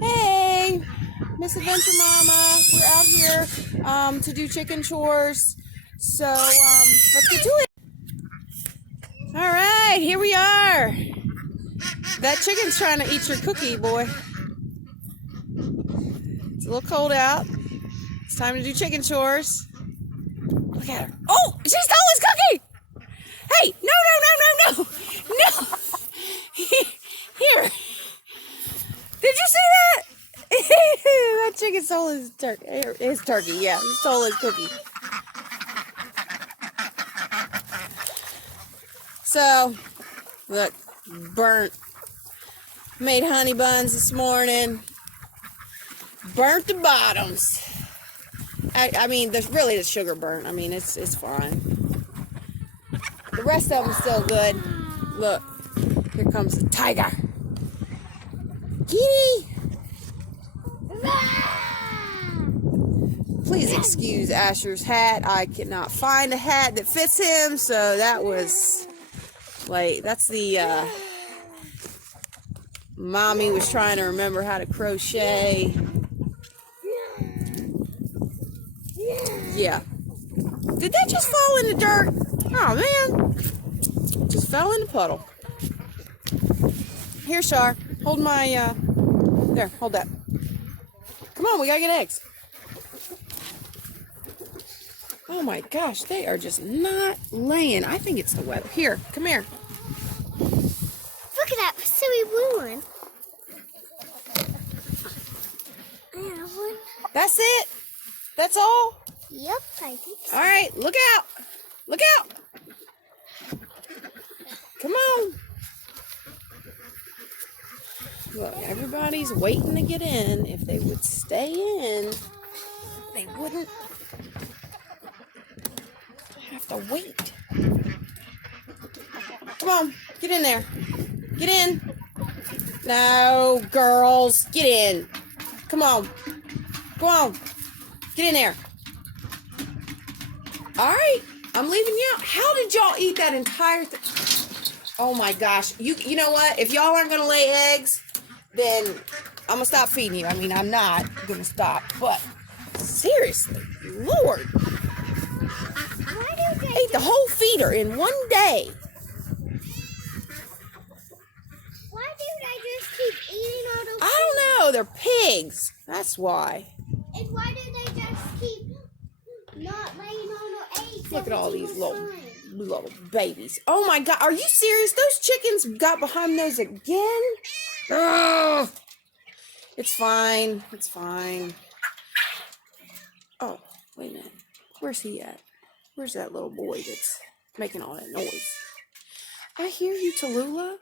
Hey, MisAdventure Mama. We're out here to do chicken chores. So let's get to it. All right, here we are. That chicken's trying to eat your cookie, boy. It's a little cold out. It's time to do chicken chores. Look at her. Oh, she stole his cookie! Hey, no. No! Here. Did you see that? That chicken stole his turkey. Yeah, he stole his cookie. So, look, burnt. Made honey buns this morning. Burnt the bottoms. I mean, there's really the sugar burnt. I mean, it's fine. The rest of them is still good. Look, here comes the tiger. Kitty! Please excuse Asher's hat. I cannot find a hat that fits him, so that was like, that's the mommy was trying to remember how to crochet. Yeah. Did that just fall in the dirt? Oh man. Just fell in the puddle. Here, Shar. Hold my there, hold that. Come on, we gotta get eggs. Oh my gosh, they are just not laying. I think it's the weather. Here, come here. Look at that silly blue one. I have one. That's it? That's all? Yep, I think so. All right, look out. Look out. Come on. Look, everybody's waiting to get in. If they would stay in, they wouldn't have to wait. Come on, get in there. Get in. No, girls, get in. Come on. Come on. Get in there. All right, I'm leaving you out. How did y'all eat that entire thing? Oh my gosh. You know what? If y'all aren't going to lay eggs, then I'm going to stop feeding you. I mean, I'm not going to stop. But seriously, Lord. Ate the whole feeder in one day. Why do they just keep eating all those I don't know. They're pigs. That's why. And why do they just keep not laying all the eggs? Look at all these little babies. Oh my God. Are you serious? Those chickens got behind those again? Ugh. It's fine. It's fine. Oh, wait a minute. Where's he at? Where's that little boy that's making all that noise? I hear you, Tallulah.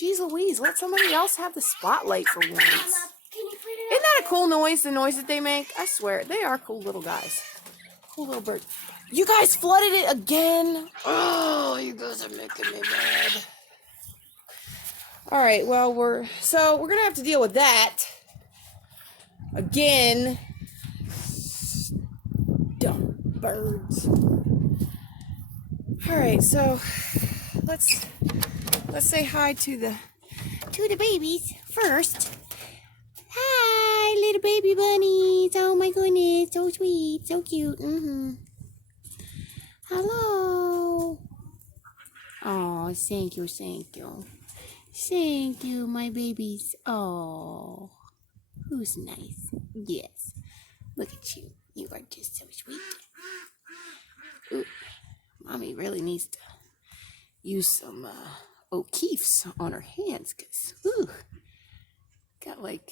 Jeez Louise, let somebody else have the spotlight for once. Isn't that a cool noise, the noise that they make? I swear, they are cool little guys. Cool little birds. You guys flooded it again? Oh, you guys are making me mad. All right, well, we're going to have to deal with that. Again. Dumb birds. All right, so let's say hi to the babies first. Hi, little baby bunnies. Oh my goodness, so sweet, so cute. Hello. Oh, thank you. Thank you, my babies. Oh, who's nice? Yes. Look at you. You are just so sweet. Ooh, Mommy really needs to use some O'Keeffe's on her hands, because, ooh, got like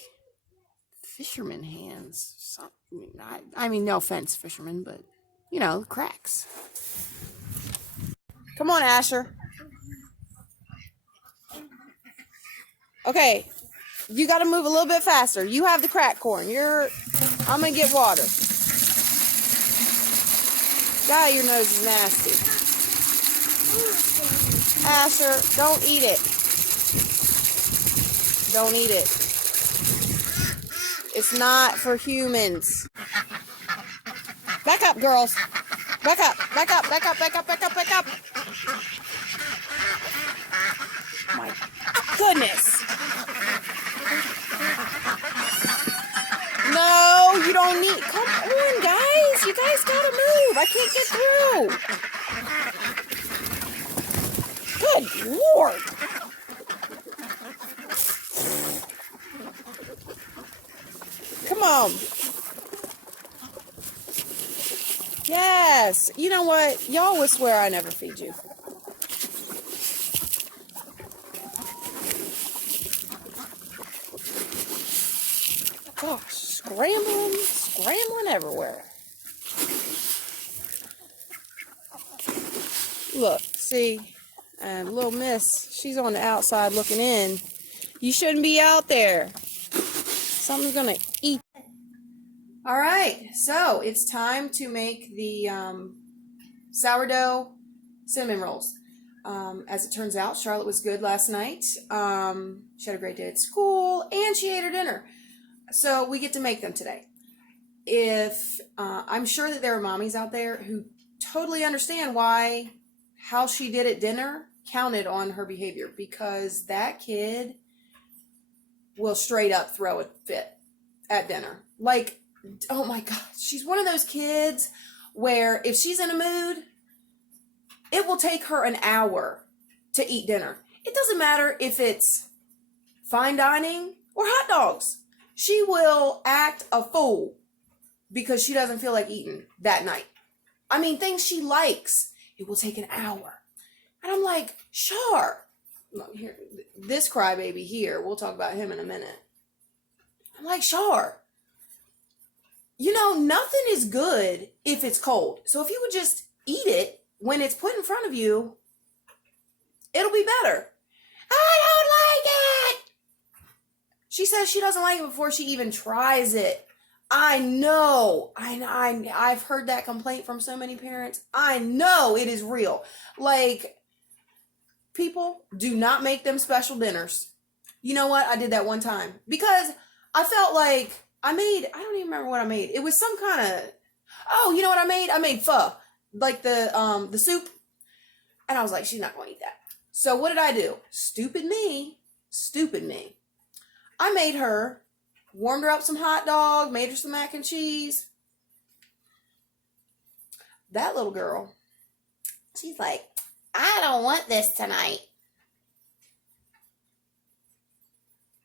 fisherman hands. I mean, no offense, fisherman, but, you know, cracks. Come on, Asher. Okay, you got to move a little bit faster. You have the crack corn. I'm going to get water. God, your nose is nasty. Asher, don't eat it. Don't eat it. It's not for humans. Back up, girls. Back up. My goodness. no need. Come on, guys. You guys gotta move. I can't get through. Good Lord. Come on. Yes. You know what? Y'all would swear I never feed you. Gosh, scrambling everywhere. Look, see, and little miss, she's on the outside looking in. You shouldn't be out there. Something's gonna eat. All right, so it's time to make the sourdough cinnamon rolls. As it turns out, Charlotte was good last night. She had a great day at school, and she ate her dinner. So we get to make them today. I'm sure that there are mommies out there who totally understand how she did at dinner counted on her behavior, because that kid will straight up throw a fit at dinner. Like, oh my God, she's one of those kids where if she's in a mood, it will take her an hour to eat dinner. It doesn't matter if it's fine dining or hot dogs. She will act a fool because she doesn't feel like eating that night. I mean, things she likes, it will take an hour. And I'm like, Char, look, here, this crybaby here, we'll talk about him in a minute. I'm like, Char, you know, nothing is good if it's cold. So if you would just eat it when it's put in front of you, it'll be better. I don't like it. She says she doesn't like it before she even tries it. I know. I've heard that complaint from so many parents. I know it is real. Like, people, do not make them special dinners. You know what? I did that one time because I felt like I don't even remember what I made. It was some kind of, oh, you know what I made? I made pho, like the soup. And I was like, she's not going to eat that. So what did I do? Stupid me. I made her, warmed her up some hot dog, made her some mac and cheese. That little girl, she's like, I don't want this tonight.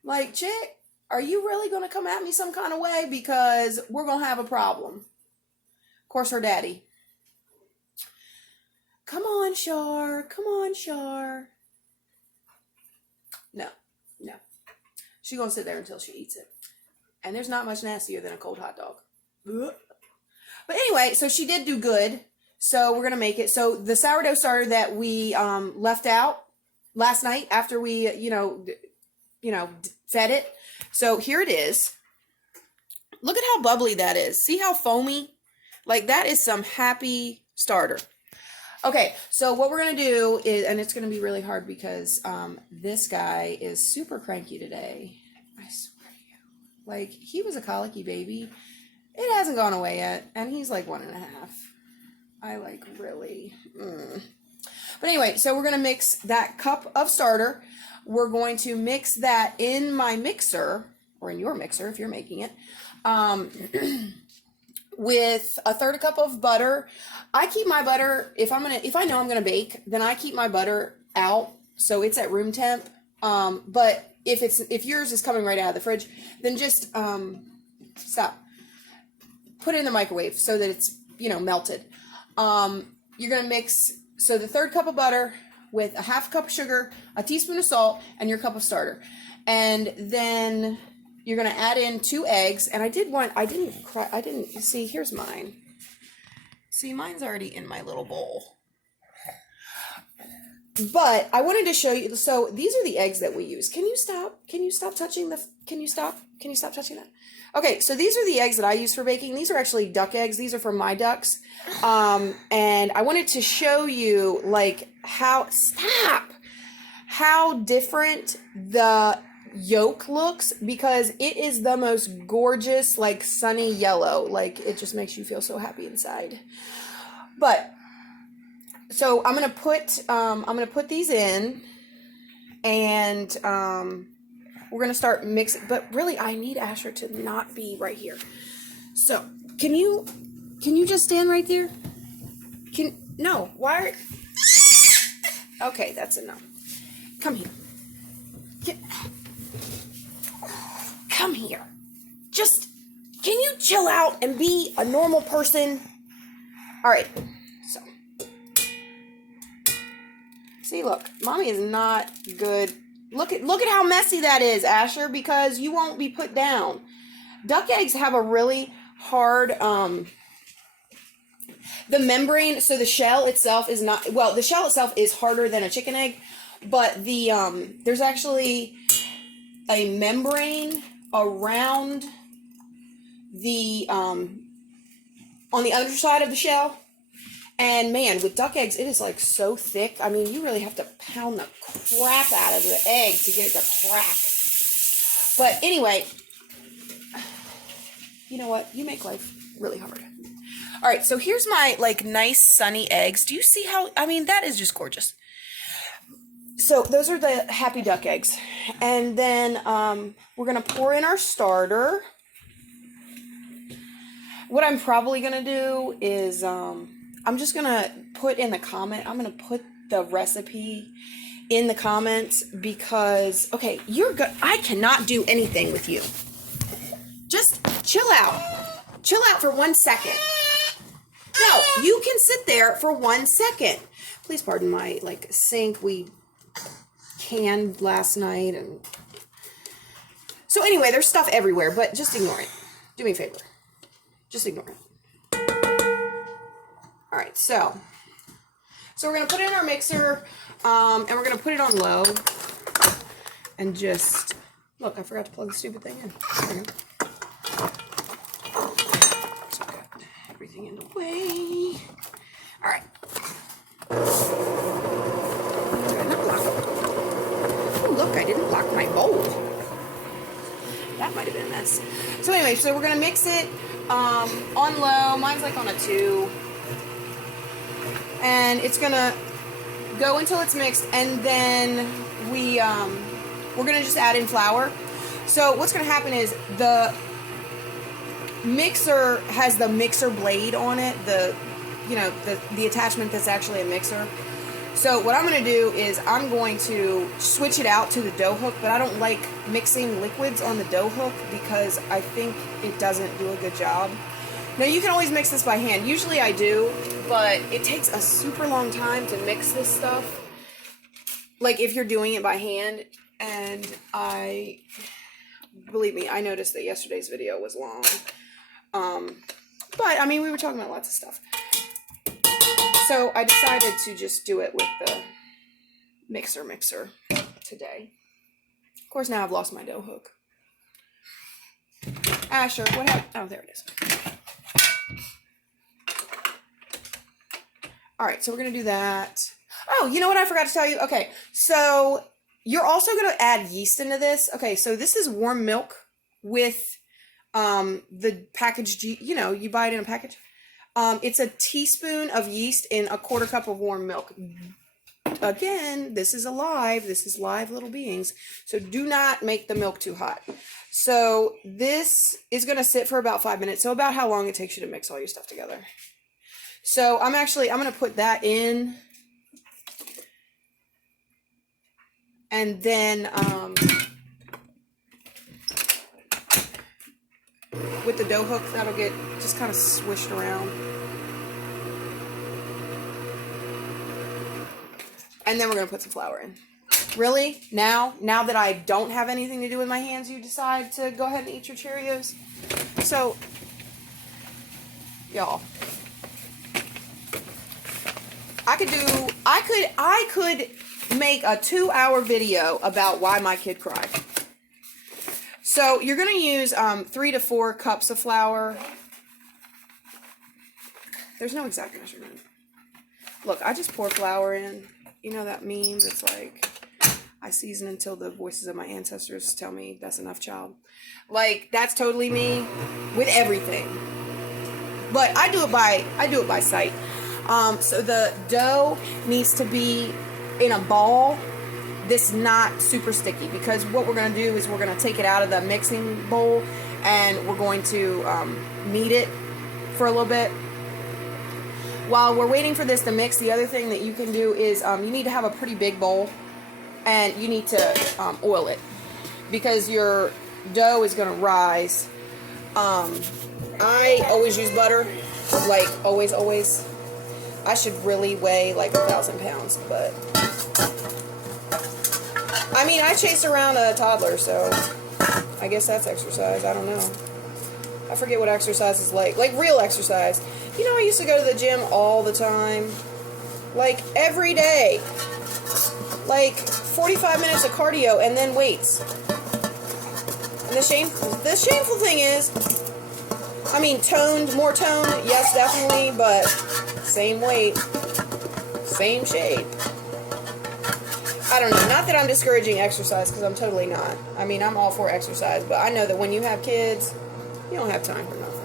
Like, chick, are you really going to come at me some kind of way? Because we're going to have a problem. Of course, her daddy. Come on, Char. No. She's going to sit there until she eats it. And there's not much nastier than a cold hot dog. But anyway, so she did do good. So we're going to make it. So the sourdough starter that we left out last night after we, fed it. So here it is. Look at how bubbly that is. See how foamy? Like, that is some happy starter. Okay, so what we're going to do is, and it's going to be really hard because this guy is super cranky today. I swear to you. Like, he was a colicky baby. It hasn't gone away yet, and he's like 1.5. I like really. But anyway, so we're going to mix that cup of starter. We're going to mix that in my mixer, or in your mixer if you're making it, with a third cup of butter. I keep my butter, if I know I'm gonna bake, then I keep my butter out so it's at room temp. But if yours is coming right out of the fridge, then just stop. Put it in the microwave so that it's melted. You're gonna mix the third cup of butter with a half cup of sugar, a teaspoon of salt, and your cup of starter, and then you're going to add in 2 eggs. And here's mine. See, mine's already in my little bowl. But I wanted to show you, so these are the eggs that we use. Can you stop touching that? Okay, so these are the eggs that I use for baking. These are actually duck eggs. These are from my ducks. And I wanted to show you, like, how different the yolk looks, because it is the most gorgeous, like, sunny yellow. Like, it just makes you feel so happy inside. But so I'm gonna put these in, and we're gonna start mixing. But really, I need Asher to not be right here. So, can you just stand right there? No, why are... Okay, that's enough. Come here. Come here. Just, can you chill out and be a normal person? All right, so. See, look, mommy is not good. Look at how messy that is, Asher, because you won't be put down. Duck eggs have a really hard, the membrane, so the shell itself is not, well, the shell itself is harder than a chicken egg, but the, there's actually a membrane around the, on the underside of the shell. And man, with duck eggs, it is like so thick. I mean, you really have to pound the crap out of the egg to get it to crack. But anyway, you know what? You make life really hard. All right, so here's my like nice sunny eggs. Do you see how, I mean, that is just gorgeous. So those are the happy duck eggs. And then we're going to pour in our starter. What I'm probably going to do is I'm just going to put in the comment. I'm going to put the recipe in the comments because, okay, you're good. I cannot do anything with you. Just chill out. Chill out for 1 second. No, you can sit there for 1 second. Please pardon my, like, sink. We canned last night. And so anyway, there's stuff everywhere, but just ignore it. Do me a favor. Just ignore it. All right, so we're going to put it in our mixer, and we're going to put it on low, and just, look, I forgot to plug the stupid thing in. There so got everything in the way. All right. Did I not lock it? Oh, look, I didn't lock my bowl. That might have been a mess. So anyway, so we're going to mix it on low. Mine's like on a 2. And it's gonna go until it's mixed, and then we're gonna just add in flour. So what's gonna happen is the mixer has the mixer blade on it, the attachment that's actually a mixer. So what I'm gonna do is I'm going to switch it out to the dough hook, but I don't like mixing liquids on the dough hook because I think it doesn't do a good job. Now, you can always mix this by hand. Usually I do, but it takes a super long time to mix this stuff. Like, if you're doing it by hand. And believe me, I noticed that yesterday's video was long. But, I mean, we were talking about lots of stuff. So, I decided to just do it with the mixer today. Of course, now I've lost my dough hook. Asher, what happened? Oh, there it is. All right, so we're going to do that. Oh, you know what I forgot to tell you? Okay, so you're also going to add yeast into this. Okay, so this is warm milk with the packaged, you buy it in a package. It's a teaspoon of yeast in a 1/4 cup of warm milk. Again, this is alive. This is live little beings. So do not make the milk too hot. So this is going to sit for about 5 minutes. So about how long it takes you to mix all your stuff together. So I'm going to put that in. And then with the dough hook, that'll get just kind of swished around. And then we're going to put some flour in. Really? Now that I don't have anything to do with my hands, you decide to go ahead and eat your Cheerios? So, y'all. I could make a 2-hour video about why my kid cried. So you're going to use 3 to 4 cups of flour. There's no exact measurement. Look, I just pour flour in. You know that meme that's like, I season until the voices of my ancestors tell me that's enough, child. Like, that's totally me with everything. But I do it by sight. So the dough needs to be in a ball that's not super sticky, because what we're going to do is we're going to take it out of the mixing bowl and we're going to knead it for a little bit. While we're waiting for this to mix, the other thing that you can do is you need to have a pretty big bowl, and you need to oil it because your dough is going to rise. I always use butter, like always. I should really weigh like 1,000 pounds, but I mean, I chased around a toddler, so I guess that's exercise. I don't know. I forget what exercise is like real exercise. You know, I used to go to the gym all the time, like every day, like 45 minutes of cardio and then weights. And the shameful thing is, I mean, more toned, yes, definitely, but same weight, same shape. I don't know. Not that I'm discouraging exercise, because I'm totally not. I mean, I'm all for exercise, but I know that when you have kids, you don't have time for nothing.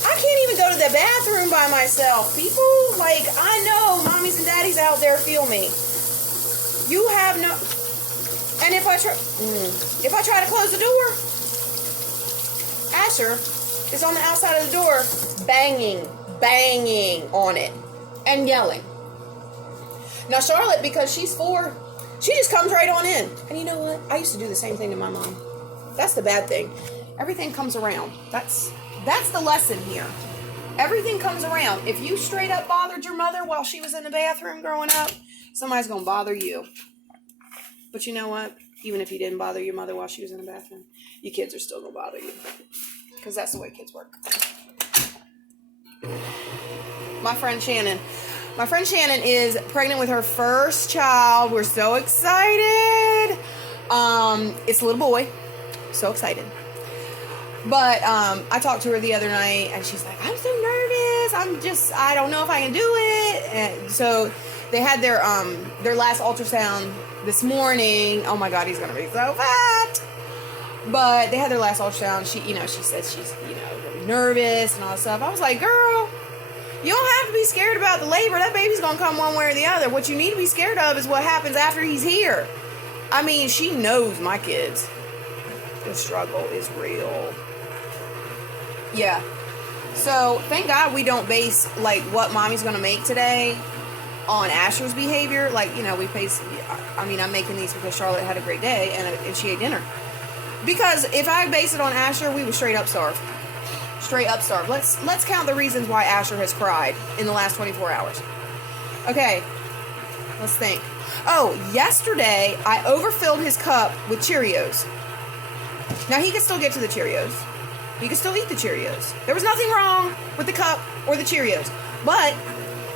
I can't even go to the bathroom by myself, people. Like, I know mommies and daddies out there feel me. You have no... And if I try to close the door, Asher is on the outside of the door, banging on it, and yelling. Now Charlotte, because she's 4, she just comes right on in. And you know what? I used to do the same thing to my mom. That's the bad thing. Everything comes around. That's the lesson here. Everything comes around. If you straight up bothered your mother while she was in the bathroom growing up, somebody's going to bother you. But you know what? Even if you didn't bother your mother while she was in the bathroom, your kids are still going to bother you. Because that's the way kids work. My friend Shannon is pregnant with her first child. We're so excited. It's a little boy. So excited. But I talked to her the other night, and she's like, I'm so nervous. I don't know if I can do it. And so they had their last ultrasound this morning. Oh my God, he's gonna be so fat. But they had their last ultrasound. She said she's, really nervous and all that stuff. I was like, girl, you don't have to be scared about the labor. That baby's gonna come one way or the other. What you need to be scared of is what happens after he's here. I mean, she knows my kids. The struggle is real. Yeah. So, thank God we don't base, like, what mommy's gonna make today on Asher's behavior. Like, I'm making these because Charlotte had a great day and she ate dinner. Because if I base it on Asher, we would straight up starve. Let's count the reasons why Asher has cried in the last 24 hours. Okay, let's think. Oh, yesterday I overfilled his cup with Cheerios. Now he can still get to the Cheerios. He can still eat the Cheerios. There was nothing wrong with the cup or the Cheerios. But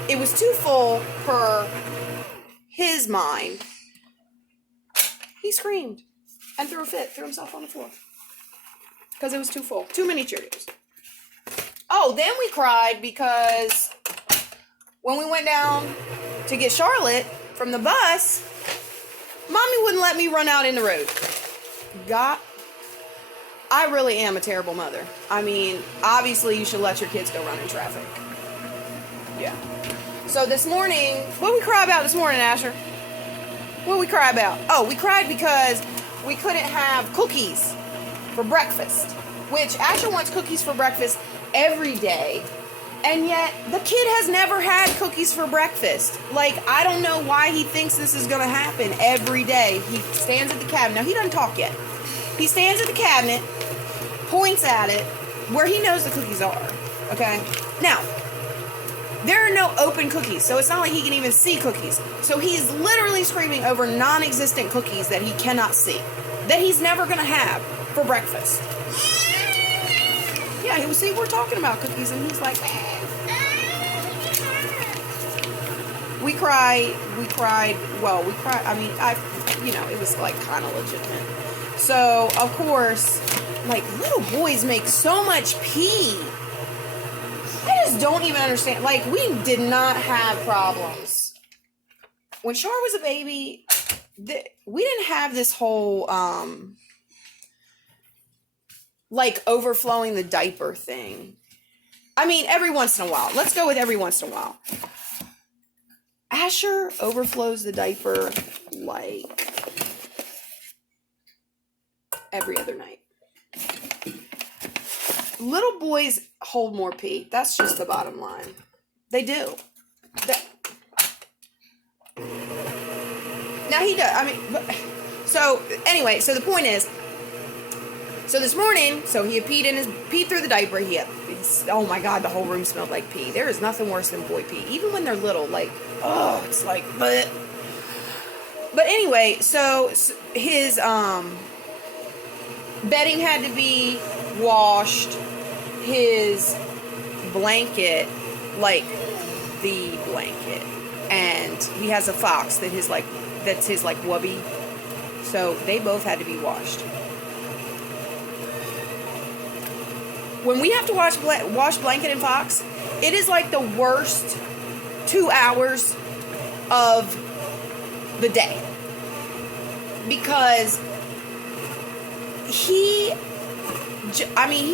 it was too full for his mind. He screamed and threw a fit, threw himself on the floor. Because it was too full. Too many Cheerios. Oh, then we cried because when we went down to get Charlotte from the bus, Mommy wouldn't let me run out in the road. I really am a terrible mother. I mean, obviously you should let your kids go run in traffic. Yeah. So this morning, what did we cry about this morning, Asher? What did we cry about? Oh, we cried because we couldn't have cookies for breakfast. Which, Asher wants cookies for breakfast every day. And yet, the kid has never had cookies for breakfast. Like, I don't know why he thinks this is going to happen every day. He stands at the cabinet. Now, he doesn't talk yet. He stands at the cabinet, points at it, where he knows the cookies are. Okay? Now, there are no open cookies, so it's not like he can even see cookies. So he's literally screaming over non-existent cookies that he cannot see, that he's never going to have for breakfast. Yeah, see, we're talking about cookies, and he's like, we cried, I mean, it was like kind of legitimate. So, of course, like, little boys make so much pee. I just don't even understand. Like, we did not have problems. When Char was a baby, we didn't have this whole, like, overflowing the diaper thing. I mean, every once in a while. Let's go with every once in a while. Asher overflows the diaper, like, every other night. little boys hold more pee. That's just the bottom line. They do. Now he does. I mean, so anyway, so the point is, so this morning, so he had peed through the diaper. Oh my God, the whole room smelled like pee. There is nothing worse than boy pee, even when they're little. Like, oh, it's like, but anyway, so his bedding had to be washed. His blanket, like the blanket, and he has a fox that's his like wubby. So they both had to be washed. When we have to wash blanket and fox, it is like the worst 2 hours of the day, because he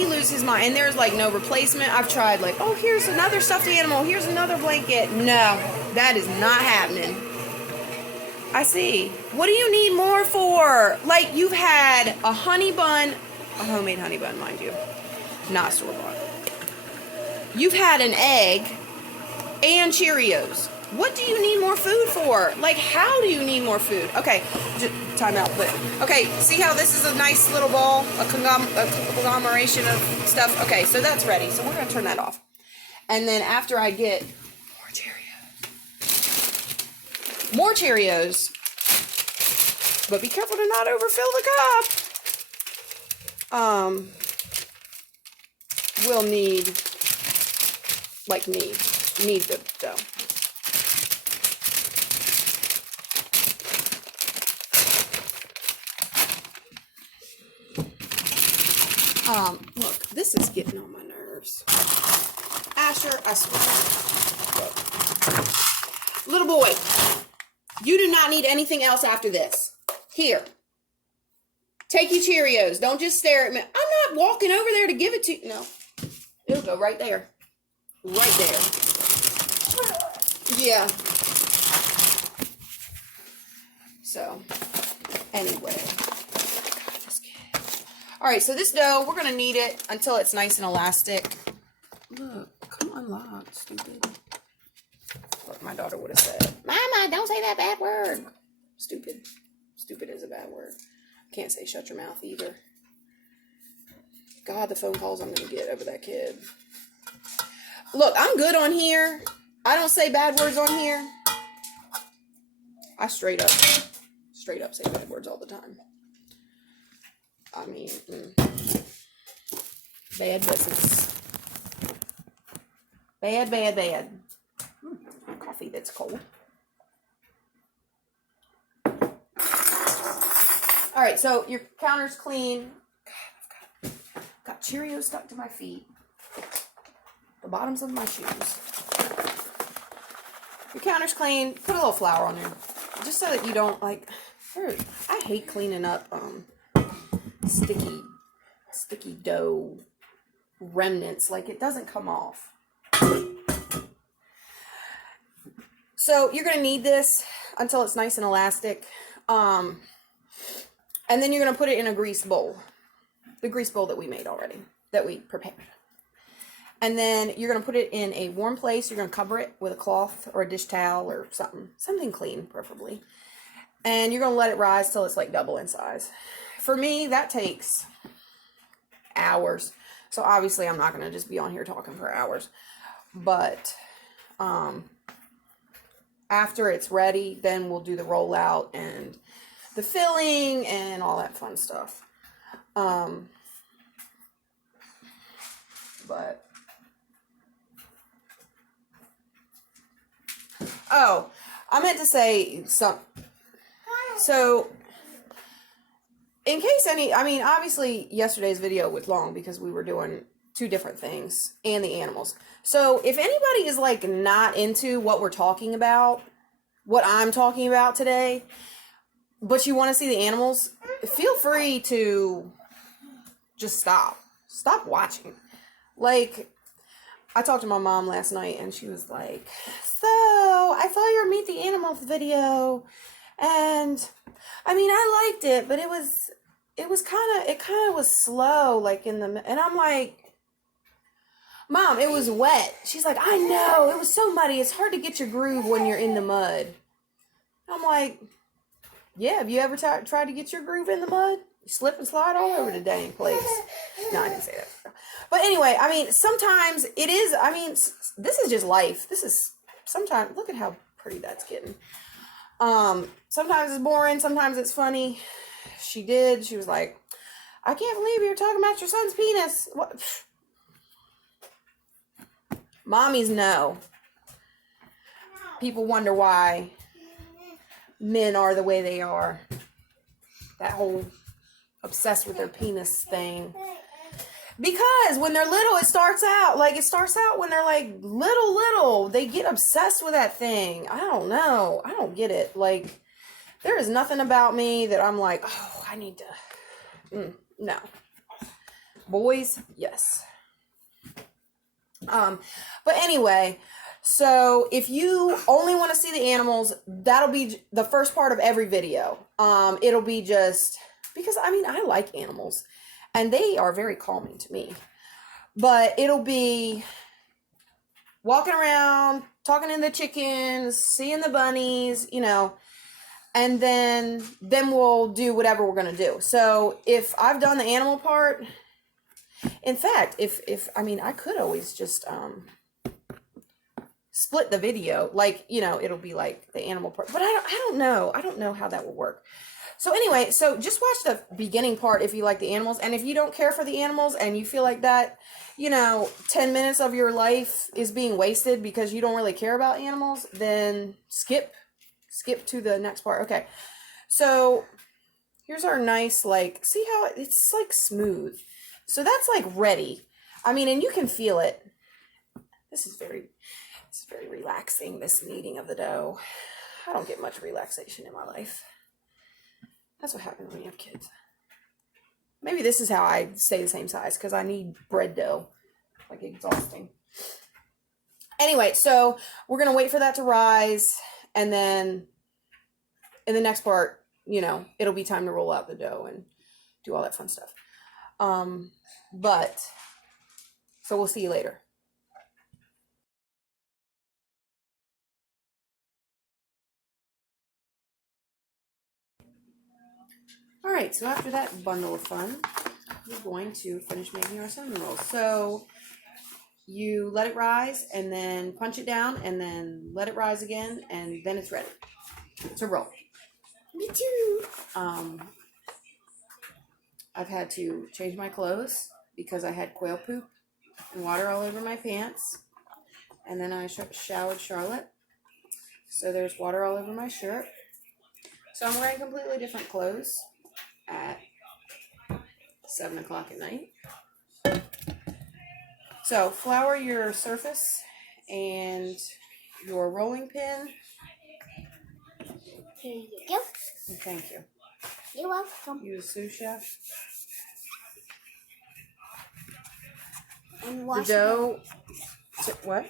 loses his mind, and there's like no replacement. I've tried like, oh, here's another stuffed animal, here's another blanket. No, that is not happening. I see. What do you need more for? Like, you've had a honey bun, a homemade honey bun, mind you, not store-bought. You've had an egg and Cheerios. What do you need more food for? Like, how do you need more food? Okay, time out. But okay, see how this is a nice little ball, a conglomeration of stuff. Okay, so that's ready. So we're gonna turn that off, and then after I get more Cheerios, but be careful to not overfill the cup. We'll need the dough. Look, this is getting on my nerves. Asher, I swear. Look. Little boy, you do not need anything else after this. Here. Take your Cheerios. Don't just stare at me. I'm not walking over there to give it to you. No. It'll go right there. Right there. Yeah. So, anyway. Alright, so this dough, we're going to knead it until it's nice and elastic. Look, come unlock, stupid. What my daughter would have said. Mama, don't say that bad word. Stupid. Stupid is a bad word. Can't say shut your mouth either. God, the phone calls I'm going to get over that kid. Look, I'm good on here. I don't say bad words on here. I straight up say bad words all the time. I mean, bad business. Bad. Coffee that's cold. All right, so your counter's clean. God, I've got Cheerios stuck to my feet. The bottoms of my shoes. Your counter's clean. Put a little flour on there, just so that you don't like. I hate cleaning up sticky dough remnants. Like, it doesn't come off. So you're gonna knead this until it's nice and elastic, and then you're gonna put it in a grease bowl, the grease bowl that we made already, that we prepared. And then you're gonna put it in a warm place. You're gonna cover it with a cloth or a dish towel or something clean, preferably. And you're gonna let it rise till it's like double in size. For me, that takes hours. So obviously I'm not going to just be on here talking for hours. But after it's ready, then we'll do the rollout and the filling and all that fun stuff. But oh, I meant to say something. So in case obviously yesterday's video was long because we were doing two different things and the animals. So if anybody is like not into what we're talking about, what I'm talking about today, but you want to see the animals, feel free to just stop watching. Like, I talked to my mom last night and she was like, so I saw your Meet the Animals video and I liked it, but it kind of was slow, like and I'm like, Mom, it was wet. She's like, I know. It was so muddy. It's hard to get your groove when you're in the mud. I'm like, yeah, have you ever tried to get your groove in the mud? You slip and slide all over the dang place. No, I didn't say that. But anyway, I mean, sometimes it is, I mean, this is just life. This is, sometimes, look at how pretty that's getting. Sometimes it's boring. Sometimes it's funny. She was like, I can't believe you're talking about your son's penis. What? Mommies know. People wonder why men are the way they are. That whole obsessed with their penis thing. Because when they're little, it starts out when they're like little. They get obsessed with that thing. I don't know. I don't get it. Like, there is nothing about me that I'm like, oh, I need to. No. Boys, yes. But anyway, so if you only want to see the animals, that'll be the first part of every video. It'll be just because, I mean, I like animals and they are very calming to me, but it'll be walking around, talking to the chickens, seeing the bunnies, you know, and then we'll do whatever we're going to do. So if I've done the animal part, in fact, if I mean, I could always just split the video, like, you know, it'll be like the animal part, but I don't know how that will work. So anyway, so just watch the beginning part if you like the animals, and if you don't care for the animals and you feel like that, you know, 10 minutes of your life is being wasted because you don't really care about animals, then skip to the next part. Okay, so here's our nice, like, see how it's like smooth. So that's like ready. I mean, and you can feel it. It's very relaxing, this kneading of the dough. I don't get much relaxation in my life. That's what happens when you have kids. Maybe this is how I stay the same size, because I need bread dough. Like, exhausting. Anyway, so we're going to wait for that to rise, and then in the next part, you know, it'll be time to roll out the dough and do all that fun stuff. But, so we'll see you later. All right, so after that bundle of fun, we're going to finish making our cinnamon rolls. So you let it rise and then punch it down and then let it rise again, and then it's ready to roll. Me too. I've had to change my clothes because I had quail poop and water all over my pants. And then I showered Charlotte. So there's water all over my shirt. So I'm wearing completely different clothes at 7 o'clock at night. So flour your surface and your rolling pin. Here you go. Thank you. You're welcome. You're a sous chef. And wash The dough. What?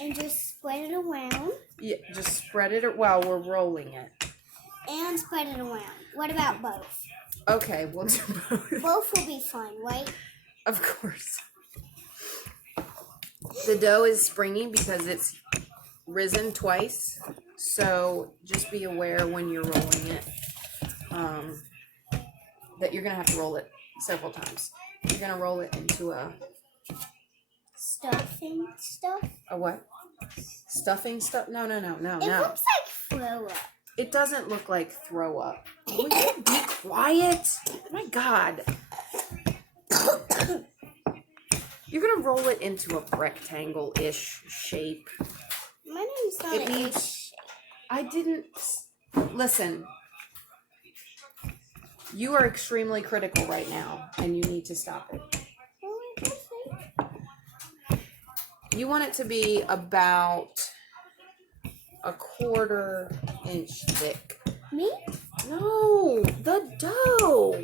and just spread it around. Yeah, just spread it while we're rolling it. And spread it around. What about both? Okay, we'll do both. Both will be fine, right? Of course. The dough is springy because it's risen twice. So just be aware when you're rolling it that you're going to have to roll it several times. You're going to roll it into a... Stuffing stuff? A what? Stuffing stuff? No. It looks like throw up. It doesn't look like throw up. Will you be quiet? My God. You're going to roll it into a rectangle-ish shape. My name's not It needs... I didn't... Listen. You are extremely critical right now, and you need to stop it. You want it to be about a 1/4 inch thick. Me? No, the dough.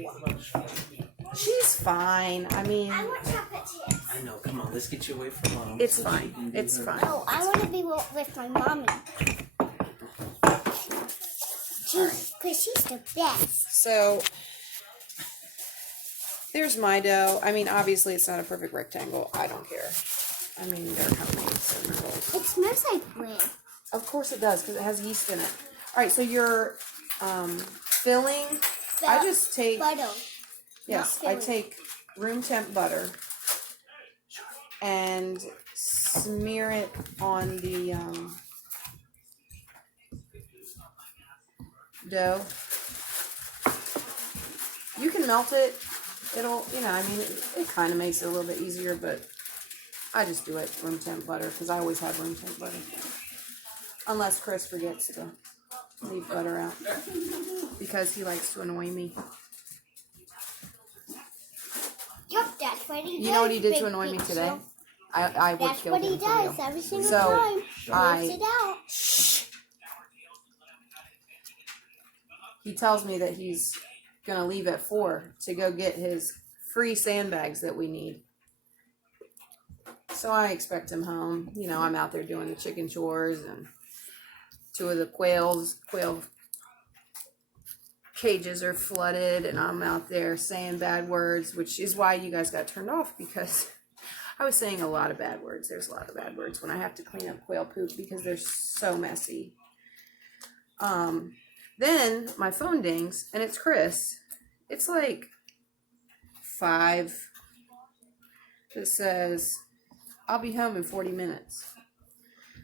She's fine. I mean, I want chocolate chips. I know. Come on, let's get you away from Mom. it's fine. It's fine. Oh, I want to be with my mommy. Because she's the best. So There's my dough. I mean, obviously it's not a perfect rectangle. I don't care. I mean, they're homemade cinnamon rolls. It smells like bread. Of course it does, because it has yeast in it. All right, so your filling, I just take, Butter. yes, not I filling. take room temp butter and smear it on the dough. You can melt it. It'll, you know, I mean, it kind of makes it a little bit easier, but I just do it room temp butter because I always have room temp butter. Unless Chris forgets to leave butter out because he likes to annoy me. Yep, that's what he does. You know what he did Big to annoy me pizza. today? I would That's kill what him he for does real. every single So, time. He leaves it out. He tells me that he's gonna leave at 4 to go get his free sandbags that we need. So I expect him home. You know, I'm out there doing the chicken chores and 2 of the quail cages are flooded and I'm out there saying bad words, which is why you guys got turned off, because I was saying a lot of bad words. There's a lot of bad words when I have to clean up quail poop because they're so messy. Then my phone dings and it's Chris. It's like 5. It says, I'll be home in 40 minutes.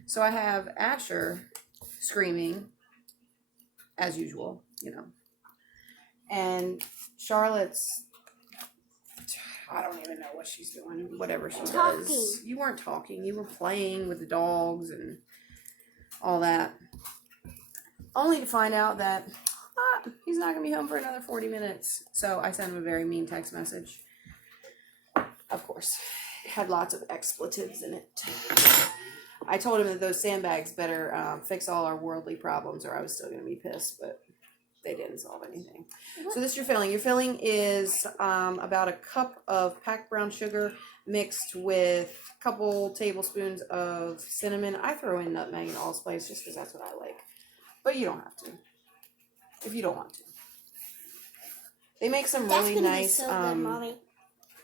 So I have Asher screaming, as usual, you know. And Charlotte's, I don't even know what she's doing, whatever she does. You weren't talking, you were playing with the dogs and all that. Only to find out that he's not going to be home for another 40 minutes. So I sent him a very mean text message. Of course, it had lots of expletives in it. I told him that those sandbags better fix all our worldly problems or I was still going to be pissed, but they didn't solve anything. So this is your filling. Your filling is about a cup of packed brown sugar mixed with a couple tablespoons of cinnamon. I throw in nutmeg and allspice just because that's what I like. But you don't have to, if you don't want to. They make some really nice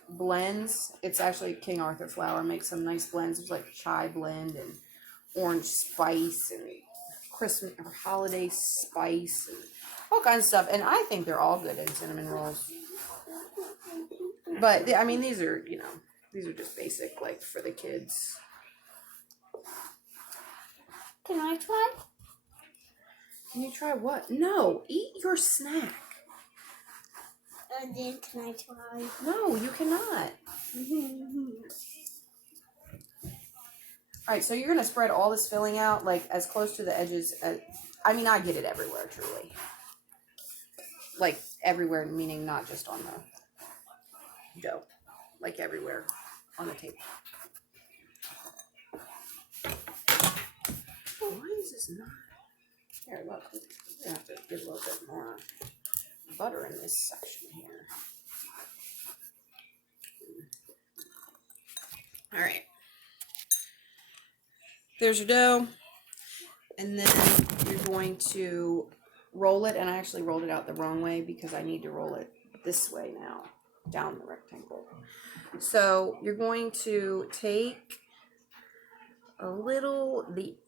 blends. It's actually King Arthur flour makes some nice blends. There's like chai blend and orange spice and Christmas or holiday spice and all kinds of stuff. And I think they're all good in cinnamon rolls. But I mean, these are, you know, these are just basic, like for the kids. Can I try? Can you try what? No, eat your snack. And then can I try? No, you cannot. Alright, so you're going to spread all this filling out, like, as close to the edges as... I mean, I get it everywhere, truly. Like, everywhere, meaning not just on the dough. Like, everywhere on the table. Why is this not... Here, look. We're going to have to get a little bit more butter in this section here. Alright. There's your dough. And then you're going to roll it. And I actually rolled it out the wrong way because I need to roll it this way now. Down the rectangle. So you're going to take the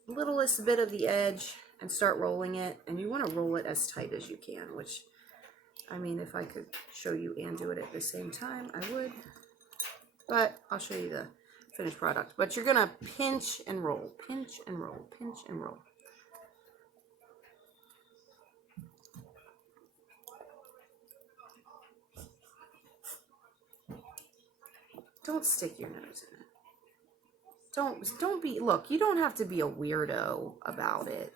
littlest bit of the edge and start rolling it. And you want to roll it as tight as you can, which, I mean, if I could show you and do it at the same time, I would. But I'll show you the finished product. But you're going to pinch and roll, pinch and roll, pinch and roll. Don't stick your nose in it. Don't be, look, you don't have to be a weirdo about it.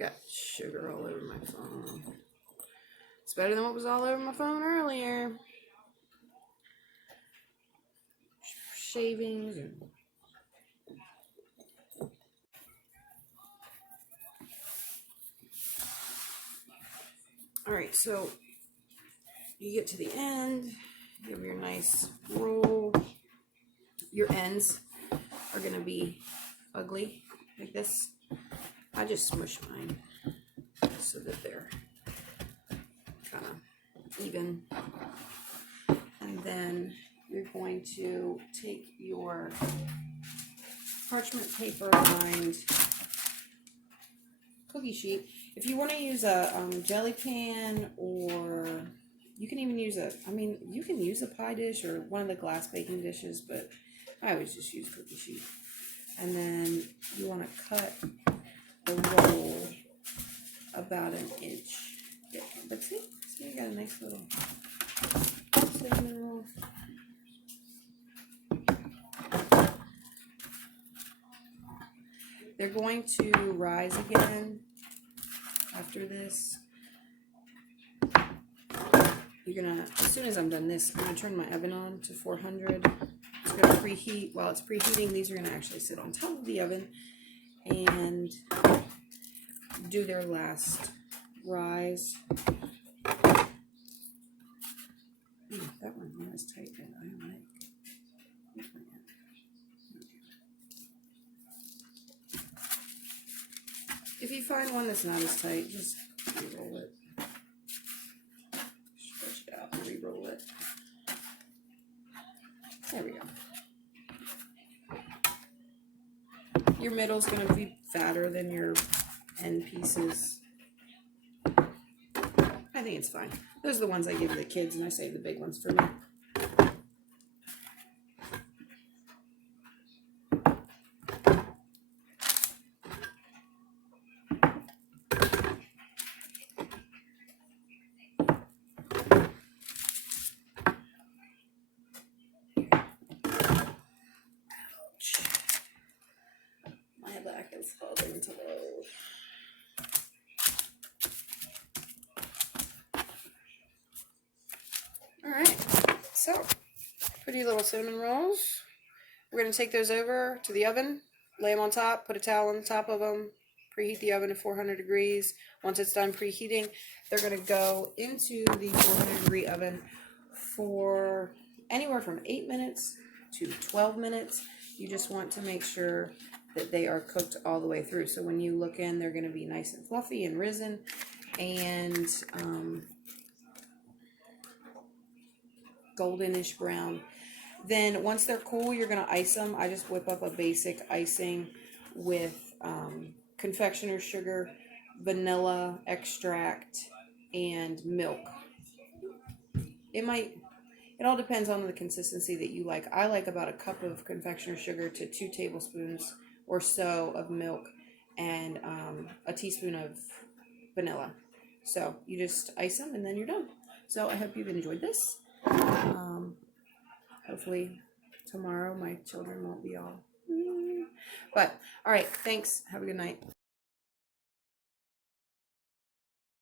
Got sugar all over my phone. It's better than what was all over my phone earlier. Shavings and... Alright, so you get to the end, give your nice roll. your ends are gonna be ugly like this. I just smush mine so that they're kind of even. And then you're going to take your parchment paper lined cookie sheet. If you want to use a jelly pan, or you can even use you can use a pie dish or one of the glass baking dishes, but I always just use cookie sheet. And then you want to cut the roll about an inch thick. But see you got a nice little cinnamon roll. They're going to rise again after this. You're gonna, as soon as I'm done this, I'm gonna turn my oven on to 400. It's gonna preheat. While it's preheating, these are gonna actually sit on top of the oven and do their last rise. That one's not as tight as I like. If you find one that's not as tight, just re-roll it. Stretch it out and re-roll it. There we go. Your middle's going to be fatter than your end pieces. I think it's fine. Those are the ones I give to the kids, and I save the big ones for me. My back is falling to low. Alright, so pretty little cinnamon rolls. We're going to take those over to the oven, lay them on top, put a towel on the top of them, preheat the oven to 400 degrees. Once it's done preheating, they're going to go into the 400 degree oven for anywhere from 8 minutes to 12 minutes. You just want to make sure that they are cooked all the way through. So when you look in, they're going to be nice and fluffy and risen, and goldenish brown. Then once they're cool, you're going to ice them. I just whip up a basic icing with confectioner's sugar, vanilla extract, and milk. It all depends on the consistency that you like. I like about a cup of confectioner's sugar to 2 tablespoons or so of milk, and a teaspoon of vanilla. So you just ice them and then you're done. So I hope you've enjoyed this. Hopefully tomorrow my children won't be all. But all right, thanks. Have a good night.